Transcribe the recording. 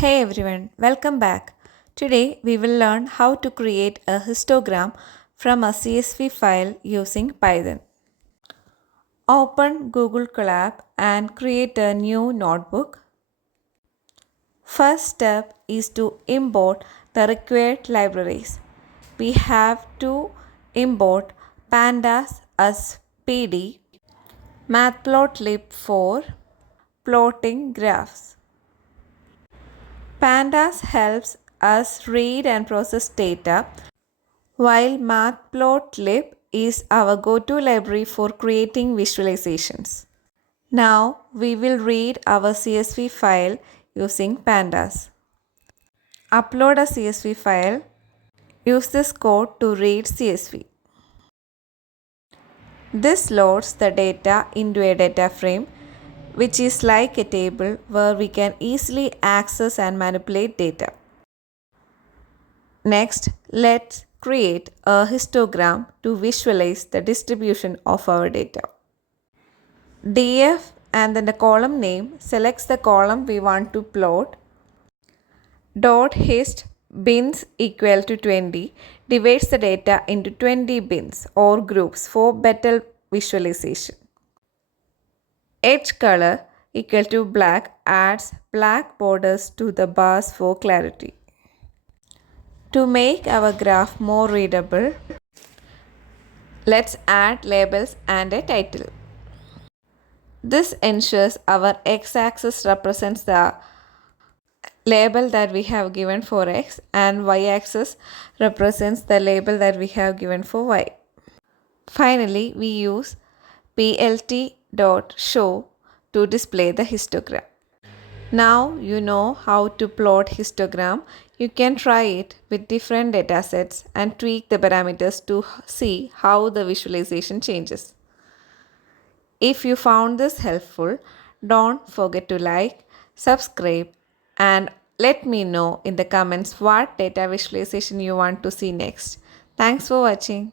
Hey everyone, welcome back. Today we will learn how to create a histogram from a CSV file using Python. Open Google Colab and create a new notebook. First step is to import the required libraries. We have to import pandas as PD, matplotlib for plotting graphs. Pandas helps us read and process data, while Matplotlib is our go-to library for creating visualizations. Now we will read our CSV file using Pandas. Upload a CSV file. Use this code to read CSV. This loads the data into a data frame, which is like a table where we can easily access and manipulate data. Next, let's create a histogram to visualize the distribution of our data. df and then the column name selects the column we want to plot. Dot hist bins equal to 20 divides the data into 20 bins or groups for better visualization. Edge color equal to black adds black borders to the bars for clarity. To make our graph more readable, let's add labels and a title. This ensures our x-axis represents the label that we have given for x and y-axis represents the label that we have given for y. Finally, we use plt.show to display the histogram. Now you know how to plot histogram. You can try it with different datasets and tweak the parameters to see how the visualization changes. If you found this helpful, don't forget to like, subscribe, and let me know in the comments what data visualization you want to see next. Thanks for watching.